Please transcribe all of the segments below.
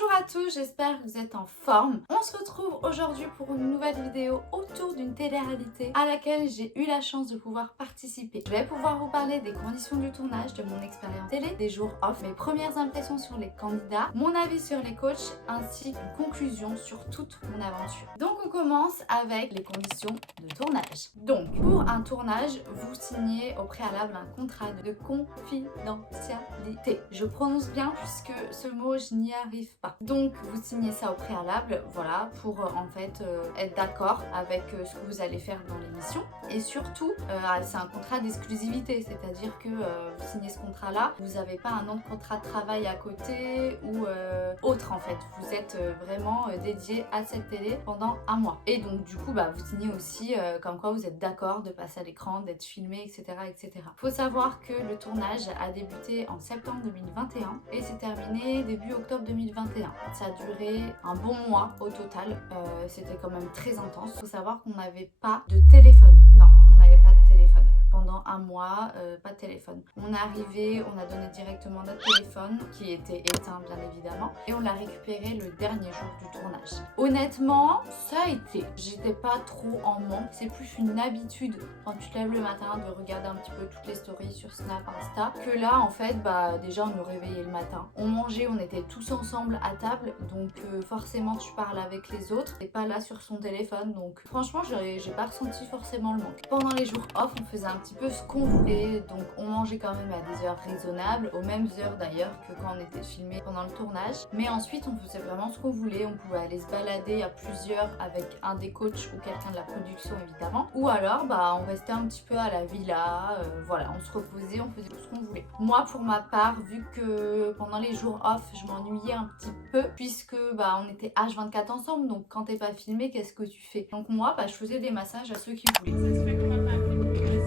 Bonjour à tous, j'espère que vous êtes en forme. On se retrouve aujourd'hui pour une nouvelle vidéo autour d'une télé-réalité à laquelle j'ai eu la chance de pouvoir participer. Je vais pouvoir vous parler des conditions du tournage, de mon expérience télé, des jours off, mes premières impressions sur les candidats, mon avis sur les coachs ainsi qu'une conclusion sur toute mon aventure. Donc on commence avec les conditions de tournage. Donc pour un tournage, vous signez au préalable un contrat de confidentialité. Je prononce bien puisque ce mot je n'y arrive pas. Donc vous signez ça au préalable, voilà, pour être d'accord avec ce que vous allez faire dans l'émission. Et surtout, c'est un contrat d'exclusivité, c'est-à-dire que vous signez ce contrat-là, vous n'avez pas un autre contrat de travail à côté ou autre en fait. Vous êtes vraiment dédié à cette télé pendant un mois. Et donc du coup, vous signez aussi comme quoi vous êtes d'accord de passer à l'écran, d'être filmé, etc., etc. Faut savoir que le tournage a débuté en septembre 2021 et s'est terminé début octobre 2021. Ça a duré un bon mois au total. C'était quand même très intense. Faut savoir qu'on n'avait pas de téléphone. Non, on n'avait pas de téléphone. Pendant un mois, pas de téléphone. On est arrivé, on a donné directement notre téléphone qui était éteint bien évidemment et on l'a récupéré le dernier jour du tournage. Honnêtement, ça a été. J'étais pas trop en manque. C'est plus une habitude quand tu te lèves le matin de regarder un petit peu toutes les stories sur Snap, Insta, que là en fait déjà on nous réveillait le matin. On mangeait, on était tous ensemble à table, donc forcément tu parles avec les autres. T'es pas là sur son téléphone, donc franchement j'ai pas ressenti forcément le manque. Pendant les jours off, on faisait un petit peu ce qu'on voulait, donc on mangeait quand même à des heures raisonnables, aux mêmes heures d'ailleurs que quand on était filmé pendant le tournage. Mais ensuite on faisait vraiment ce qu'on voulait, on pouvait aller se balader à plusieurs avec un des coachs ou quelqu'un de la production évidemment, ou alors on restait un petit peu à la villa, voilà, on se reposait, on faisait tout ce qu'on voulait. Moi pour ma part, vu que pendant les jours off je m'ennuyais un petit peu puisque on était H24 ensemble, donc quand t'es pas filmé, qu'est-ce que tu fais? Donc moi je faisais des massages à ceux qui voulaient. Ça se fait qu'on va pas appeler pour des massages.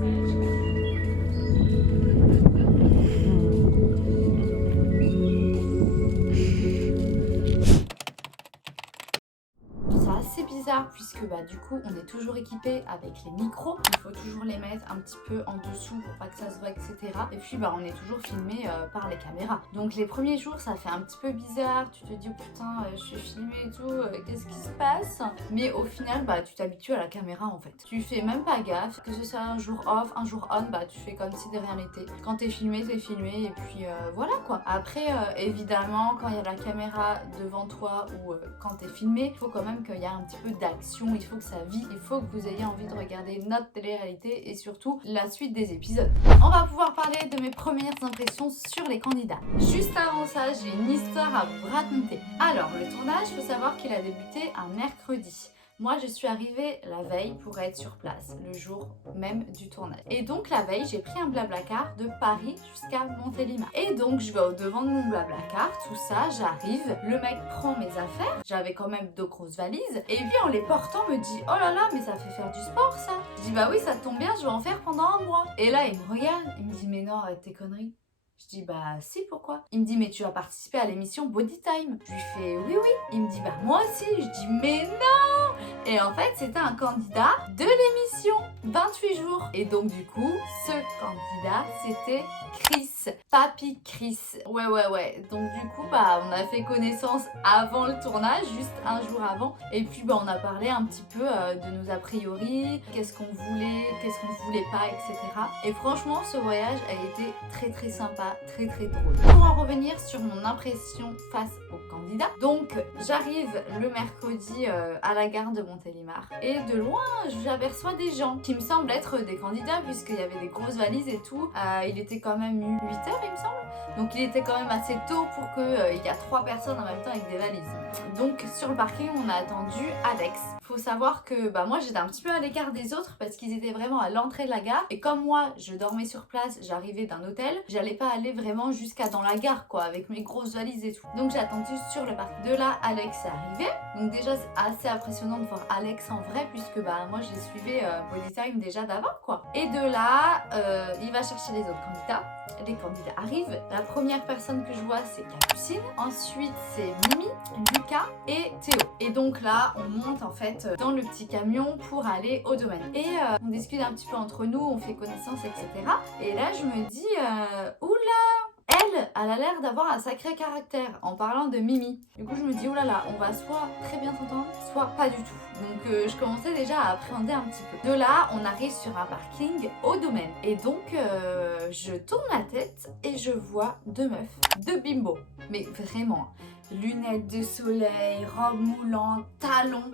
C'est bizarre puisque du coup on est toujours équipé avec les micros, il faut toujours les mettre un petit peu en dessous pour pas que ça se voit, etc. Et puis on est toujours filmé par les caméras. Donc les premiers jours ça fait un petit peu bizarre, tu te dis oh putain je suis filmée et tout, qu'est-ce qui se passe? Mais au final tu t'habitues à la caméra en fait. Tu fais même pas gaffe, que ce soit un jour off, un jour on, tu fais comme si de rien n'était. Quand t'es filmé et puis voilà quoi. Après évidemment quand il y a la caméra devant toi ou quand t'es filmé, il faut quand même qu'il y a un petit peu d'action, il faut que ça vive, il faut que vous ayez envie de regarder notre télé-réalité et surtout la suite des épisodes. On va pouvoir parler de mes premières impressions sur les candidats. Juste avant ça, j'ai une histoire à vous raconter. Alors, le tournage, il faut savoir qu'il a débuté un mercredi. Moi, je suis arrivée la veille pour être sur place, le jour même du tournage. Et donc, la veille, j'ai pris un blablacar de Paris jusqu'à Montélimar. Et donc, je vais au devant de mon blablacar, tout ça, j'arrive, le mec prend mes affaires, j'avais quand même 2 grosses valises, et puis en les portant, me dit « Oh là là, mais ça fait faire du sport, ça !» Je dis « Bah oui, ça tombe bien, je vais en faire pendant un mois. » Et là, il me regarde, il me dit « Mais non, arrête tes conneries. » Je dis bah si, pourquoi? Il me dit mais tu vas participer à l'émission Body Time. Je lui fais oui. Il me dit bah moi aussi. Je dis mais non. Et en fait c'était un candidat de l'émission 28 jours. Et donc du coup ce candidat c'était Chris, Papy Chris. Ouais. Donc du coup on a fait connaissance avant le tournage, juste un jour avant. Et puis on a parlé un petit peu de nos a priori, qu'est-ce qu'on voulait, qu'est-ce qu'on voulait pas, etc. Et franchement ce voyage a été très sympa, très drôle. Pour en revenir sur mon impression face au candidat, donc j'arrive le mercredi à la gare de Montélimar et de loin j'aperçois des gens qui me semblent être des candidats puisqu'il y avait des grosses valises et tout. Il était quand même 8h il me semble, donc il était quand même assez tôt pour qu'il y a 3 personnes en même temps avec des valises. Donc sur le parking on a attendu Alex. Faut savoir que moi j'étais un petit peu à l'écart des autres parce qu'ils étaient vraiment à l'entrée de la gare et comme moi je dormais sur place, j'arrivais d'un hôtel, j'allais pas aller vraiment jusqu'à dans la gare quoi avec mes grosses valises et tout. Donc j'ai attendu sur le parc. De là Alex est arrivé. Donc déjà c'est assez impressionnant de voir Alex en vrai puisque moi je les suivais Body Time déjà d'avant quoi. Et de là il va chercher les autres candidats. Les candidats arrivent. La première personne que je vois c'est Capucine. Ensuite c'est Mimi, Lucas et Théo. Et donc là on monte en fait dans le petit camion pour aller au domaine. Et on discute un petit peu entre nous, on fait connaissance, etc. Et là je me dis oula, elle elle a l'air d'avoir un sacré caractère en parlant de Mimi. Du coup, je me dis, oh là là, on va soit très bien s'entendre, soit pas du tout. Donc, je commençais déjà à appréhender un petit peu. De là, on arrive sur un parking au domaine. Et donc, je tourne la tête et je vois deux meufs, deux bimbos. Mais vraiment, lunettes de soleil, robe moulante, talons.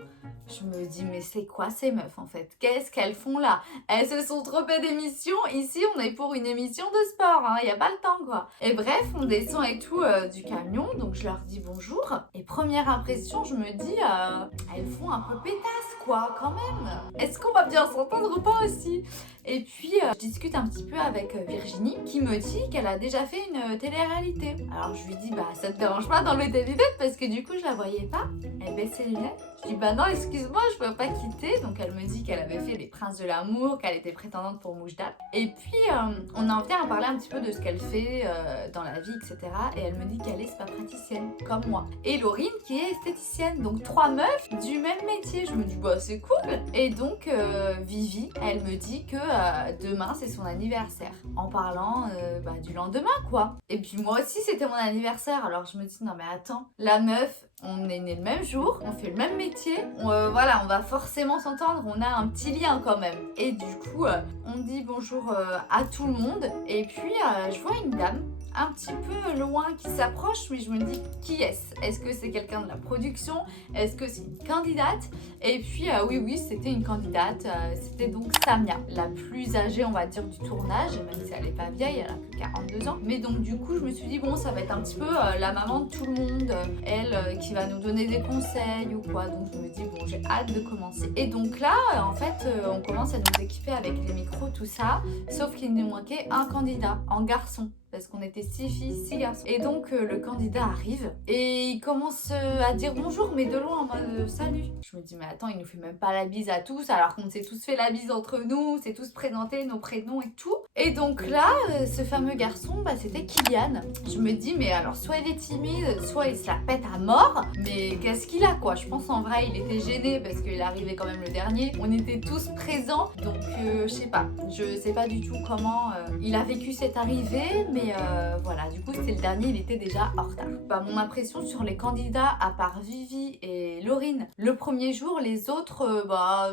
Je me dis, mais c'est quoi ces meufs en fait? Qu'est-ce qu'elles font là? Elles se sont trompées d'émission. Ici, on est pour une émission de sport, hein. Y a pas le temps quoi. Et bref, on descend et tout du camion, donc je leur dis bonjour. Et première impression, je me dis, elles font un peu pétasse quoi, quand même. Est-ce qu'on va bien s'entendre ou pas aussi? Et puis, je discute un petit peu avec Virginie qui me dit qu'elle a déjà fait une télé-réalité. Alors je lui dis, bah ça te dérange pas d'enlever tes lunettes parce que du coup, je la voyais pas. Elle baisse ses lunettes. Je dis, bah non, excuse-moi, je peux pas quitter. Donc elle me dit qu'elle avait fait Les Princes de l'amour, qu'elle était prétendante pour Moujda. Et puis, on en vient à parler un petit peu de ce qu'elle fait dans la vie, etc. Et elle me dit qu'elle est spa praticienne, comme moi. Et Laurine qui est esthéticienne. Donc 3 meufs du même métier. Je me dis, bah c'est cool. Et donc, Vivi, elle me dit que demain c'est son anniversaire. En parlant du lendemain, quoi. Et puis moi aussi, c'était mon anniversaire. Alors je me dis, non mais attends, la meuf, on est nés le même jour, on fait le même métier, on va forcément s'entendre, on a un petit lien quand même. Et du coup, on dit bonjour à tout le monde, et puis je vois une dame un petit peu loin qui s'approche, mais je me dis qui est-ce? Est-ce que c'est quelqu'un de la production? Est-ce que c'est une candidate? Et puis oui, c'était une candidate, c'était donc Samia, la plus âgée on va dire du tournage, même si elle n'est pas vieille, elle a que 42 ans. Mais donc du coup je me suis dit bon, ça va être un petit peu la maman de tout le monde, elle qui va nous donner des conseils ou quoi. Donc je me dis bon, j'ai hâte de commencer. Et donc là en fait on commence à nous équiper avec les micros, tout ça, sauf qu'il nous manquait un candidat en garçon. Parce qu'on était 6 filles, 6 garçons. Et donc le candidat arrive et il commence à dire bonjour, mais de loin en mode salut. Je me dis mais attends, il nous fait même pas la bise à tous alors qu'on s'est tous fait la bise entre nous, c'est tous présenté nos prénoms et tout. Et donc là, ce fameux garçon, c'était Kylian. Je me dis mais alors soit il est timide, soit il se la pète à mort, mais qu'est-ce qu'il a quoi? Je pense en vrai il était gêné parce qu'il arrivait quand même le dernier. On était tous présents, donc je sais pas du tout comment il a vécu cette arrivée, mais voilà, du coup c'était le dernier, il était déjà en retard. Mon impression sur les candidats, à part Vivi et Laurine, le premier jour, les autres,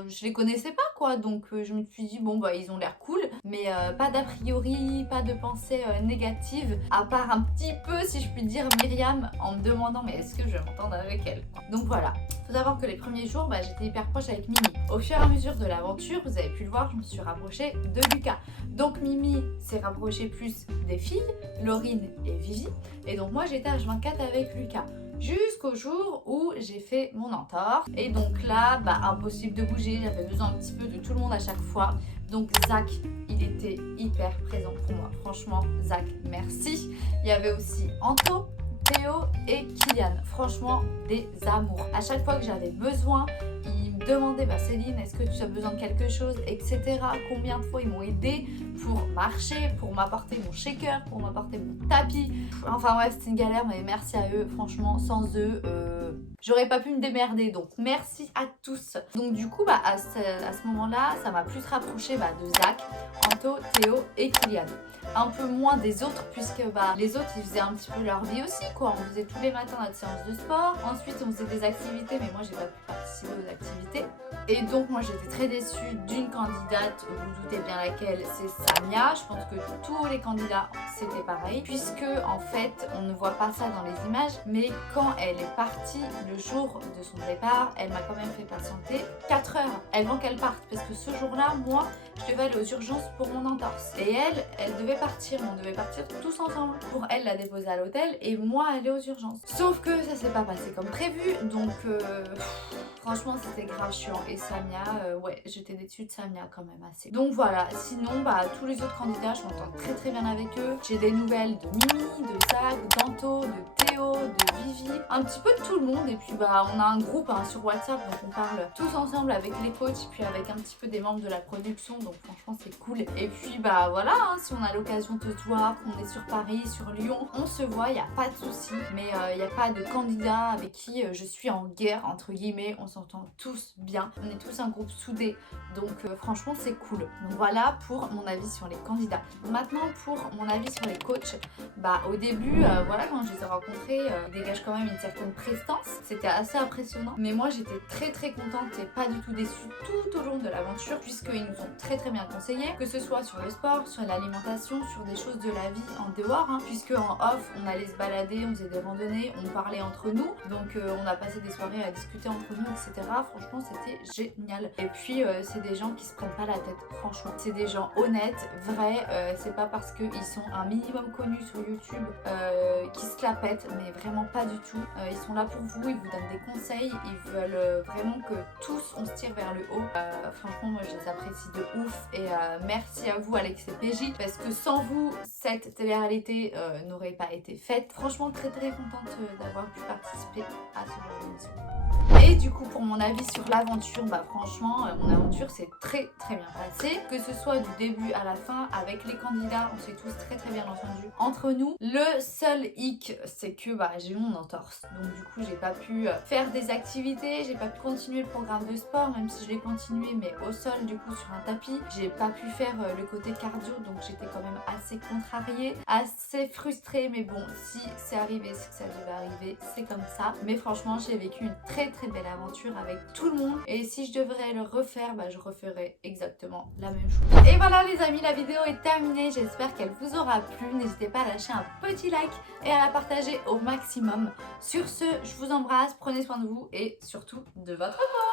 je les connaissais pas quoi, donc je me suis dit bon ils ont l'air cool, mais pas d'a priori, pas de pensée négative, à part un petit peu, si je puis dire, Myriam, en me demandant mais est-ce que je vais m'entendre avec elle quoi. Donc voilà. Faut savoir que les premiers jours, j'étais hyper proche avec Mimi. Au fur et à mesure de l'aventure, vous avez pu le voir, je me suis rapprochée de Lucas. Donc Mimi s'est rapprochée plus des filles, Laurine et Vivi. Et donc moi j'étais H24 avec Lucas. Jusqu'au jour où j'ai fait mon entorse. Et donc là, impossible de bouger, j'avais besoin un petit peu de tout le monde à chaque fois. Donc Zach, il était hyper présent pour moi. Franchement, Zach, merci. Il y avait aussi Anto, Théo et Kylian. Franchement, des amours. À chaque fois que j'avais besoin, ils me demandaient Céline, est-ce que tu as besoin de quelque chose, etc. Combien de fois ils m'ont aidé pour marcher, pour m'apporter mon shaker, pour m'apporter mon tapis. Enfin bref, c'était une galère, mais merci à eux. Franchement, sans eux, j'aurais pas pu me démerder. Donc merci à tous. Donc du coup, à ce moment-là, ça m'a plus rapproché de Zach, Anto, Théo et Kylian. Un peu moins des autres puisque les autres ils faisaient un petit peu leur vie aussi quoi. On faisait tous les matins notre séance de sport, ensuite on faisait des activités mais moi j'ai pas pu participer aux activités. Et donc moi j'étais très déçue d'une candidate, vous vous doutez bien laquelle, c'est Samia. Je pense que tous les candidats c'était pareil puisque en fait on ne voit pas ça dans les images, mais quand elle est partie le jour de son départ, elle m'a quand même fait patienter 4 heures avant qu'elle parte parce que ce jour-là moi je devais aller aux urgences pour mon entorse et elle devait partir, on devait partir tous ensemble pour elle la déposer à l'hôtel et moi aller aux urgences. Sauf que ça s'est pas passé comme prévu, donc franchement c'était grave chiant. Et Samia, j'étais déçue de Samia quand même assez. Donc voilà, sinon tous les autres candidats je m'entends très très bien avec eux. J'ai des nouvelles de Mimi, de Zach, d'Anto, de Théo, de Vivi, un petit peu de tout le monde. Et puis on a un groupe sur WhatsApp, donc on parle tous ensemble avec les coachs, puis avec un petit peu des membres de la production, donc franchement c'est cool. Et puis voilà, si on a l'occasion de se voir, qu'on est sur Paris, sur Lyon, on se voit, il n'y a pas de souci. Mais il n'y a pas de candidat avec qui je suis en guerre, entre guillemets, on s'entend tous bien, on est tous un groupe soudé, donc franchement c'est cool. Donc voilà pour mon avis sur les candidats. Maintenant pour mon avis sur les coachs, bah au début, voilà, quand je les ai rencontrés, ils dégagent quand même une certaine prestance, c'était assez impressionnant, mais moi j'étais très contente et pas du tout déçue tout au long de l'aventure, puisqu'ils nous ont très bien conseillé, que ce soit sur le sport, sur l'alimentation, sur des choses de la vie en dehors, puisque en off on allait se balader, on faisait des randonnées, on parlait entre nous, donc on a passé des soirées à discuter entre nous, etc. Franchement c'était génial. Et puis c'est des gens qui se prennent pas la tête, franchement, c'est des gens honnêtes, vrais, c'est pas parce qu'ils sont un minimum connus sur YouTube qu'ils se la pètent, mais vraiment pas du tout. Ils sont là pour vous, ils vous donnent des conseils, ils veulent vraiment que tous on se tire vers le haut. Franchement moi je les apprécie de ouf et merci à vous Alex et PJ, parce que sans vous cette télé-réalité n'aurait pas été faite. Franchement très contente d'avoir pu participer à ce genre d'émission. Et du coup pour mon avis sur l'aventure, bah franchement mon aventure s'est très bien passée, que ce soit du début à la fin avec les candidats, on s'est tous très bien entendus entre nous. Le seul hic c'est que bah j'ai eu mon entorse, donc du coup j'ai pas pu faire des activités, j'ai pas pu continuer le programme de sport, même si je l'ai continué mais au sol du coup sur un tapis. J'ai pas pu faire le côté cardio, donc j'étais quand même assez contrariée, assez frustrée, mais bon si c'est arrivé, c'est que ça devait arriver, c'est comme ça. Mais franchement j'ai vécu une très belle aventure avec tout le monde, et si je devrais le refaire, bah je referais exactement la même chose. Et voilà les amis, la vidéo est terminée, j'espère qu'elle vous aura plu. N'hésitez pas à lâcher un petit like et à la partager au maximum. Sur ce, je vous embrasse, prenez soin de vous et surtout de votre corps.